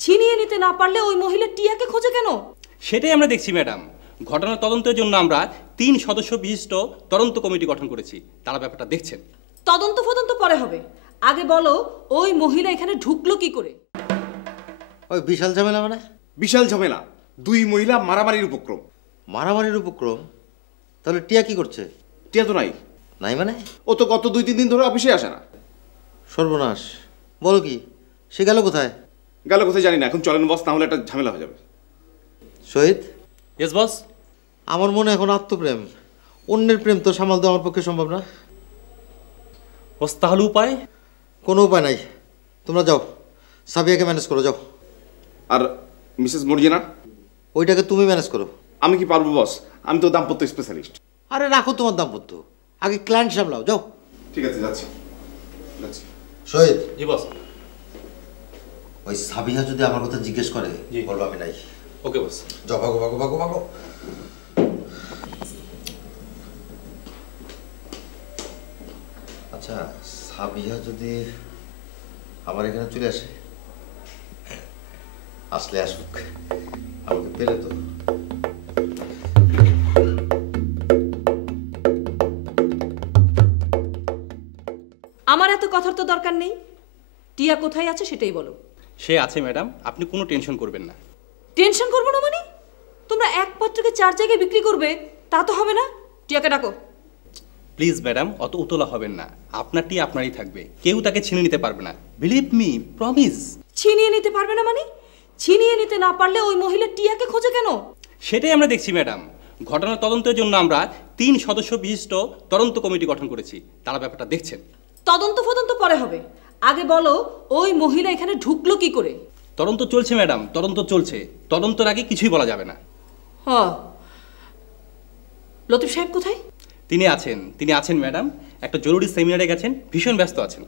ছিনিয়ে নিতে না পারলে ওই মহিলা টিয়াকে খোঁজে কেন? সেটাই আমরা দেখছি ম্যাডাম। ঘটনার তদন্তের জন্য আমরা 3 সদস্য বিশিষ্ট তদন্ত কমিটি গঠন করেছি, তারা ব্যাপারটা দেখছেন। তদন্ত পরে হবে, আগে বলো ওই মহিলা এখানে ঢুকলো কি করে? ওই বিশাল ঝামেলা মানে? বিশাল ঝামেলা, দুই মহিলা মারামারির উপক্রম। মারামারির উপক্রম? তাহলে টিয়া কি করছে? টিয়া তো নাই। নাই মানে? ও তো গত 2-3 দিন ধরে অফিসে আসে না। সর্বনাশ, বলো কি? সে গেল কোথায়? গেল কোথায় জানি না, এখন চলেন বস, না হলে একটা ঝামেলা হয়ে যাবে। শহীদ। Yes boss. আমার মনে এখন আত্মপ্রেম, অন্যের প্রেম তো সামাল দেওয়া আমার পক্ষে সম্ভব না। বস তাহলে উপায়? কোনো উপায় নাই, তোমরা যাও, সাবিয়াকে ম্যানেজ করো, যাও। আর মিসেস মর্জিনা? ওইটাকে তুমি ম্যানেজ করো। আমি কি পারবো বস? আমি তো দাম্পত্য স্পেশালিস্ট। আরে রাখো তোমার দাম্পত্য, আগে ক্লায়েন্ট সামলাও, যাও। ঠিক আছে, যাচ্ছি যাচ্ছি। শহীদ। জি বস। ওই সাবিহা যদি আমার কথা জিজ্ঞেস করে বলবো আমি নাই। ওকে বস। যাও, ভাগো ভাগো ভাগো ভাগো। আচ্ছা, সাবিহা যদি আমার এখানে চলে আসে, আসলে আসুক, আমাকে পেলে তো। আমার এত কথার তো দরকার নেই, টিয়া কোথায় আছে সেটাই বলো। সে আছে ম্যাডাম, আপনি কোনো টেনশন করবেন না। টেনশন করবো না মানে? তোমরা এক পাত্রকে 4 জায়গায় বিক্রি করবে, তা তো হবে না। টিয়াকে ডাকো। প্লিজ ম্যাডাম, অত উতলা হবেন না। আপনারটি আপনারই থাকবে, কেউ তাকে ছিনে নিতে পারবে না। Believe me, promise. ছিনিয়ে নিতে পারবে না মানে? ছিনিয়ে নিতে না পারলে ওই মহিলা টিয়াকে খোঁজে কেন? সেটাই আমরা দেখছি ম্যাডাম। ঘটনার তদন্তের জন্য আমরা 3 সদস্য বিশিষ্ট তদন্ত কমিটি গঠন করেছি, তারা ব্যাপারটা দেখছেন। তদন্ত পরে হবে, আগে বলো ওই মহিলা এখানে ঢুকলো কি করে? তদন্ত চলছে ম্যাডাম, তদন্ত চলছে। তদন্তের আগে কিছুই বলা যাবে না। হ্যাঁ, লতিফ সাহেব কোথায়? তিনি আছেন ম্যাডাম, একটা জরুরি সেমিনারে গেছেন, ভীষণ ব্যস্ত আছেন।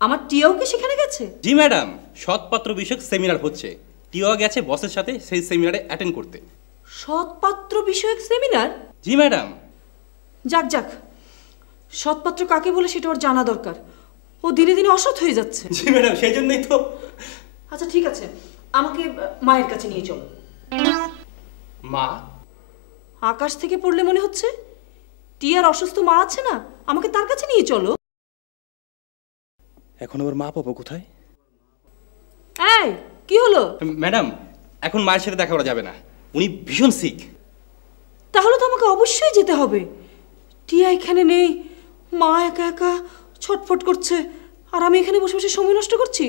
আমার টিয়াও কি সেখানে গেছে? জি ম্যাডাম, সৎপাত্র বিষয়ক সেমিনার হচ্ছে। টিও গেছে বসের সাথে সেই সেমিনারে অ্যাটেন্ড করতে। সৎপাত্র বিষয়ক সেমিনার? জি ম্যাডাম। যাক, সৎপাত্র কাকে বলে সেটা ওর জানা দরকার। ও দিনে দিনে অসৎ হয়ে যাচ্ছে। জি ম্যাডাম, সেই জন্যই তো। আচ্ছা ঠিক আছে, আমাকে মায়ের কাছে নিয়ে চলো। মা? আকাশ থেকে পড়লে মনে হচ্ছে। টিয়ার অসুস্থ মা আছে না, আমাকে তার কাছে নিয়ে চলো। এখন আবার মা পাবো কোথায়? এই কি হলো? ম্যাডাম, এখন মায়ের সাথে দেখা করা যাবে না, উনি ভীষণ সিক। তাহলে তো আমাকে অবশ্যই যেতে হবে। টিয়া এখানে নেই, মা একা একা ছটফট করছে, আর আমি এখানে বসে বসে সময় নষ্ট করছি।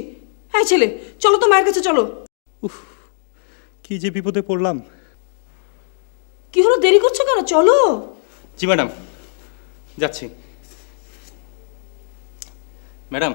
এই ছেলে, চলো তো মায়ের কাছে চলো। উফ, কি যে বিপদে পড়লাম। কি হলো, দেরি করছো কেন? চলো। জি ম্যাডাম, যাচ্ছি। ম্যাডাম,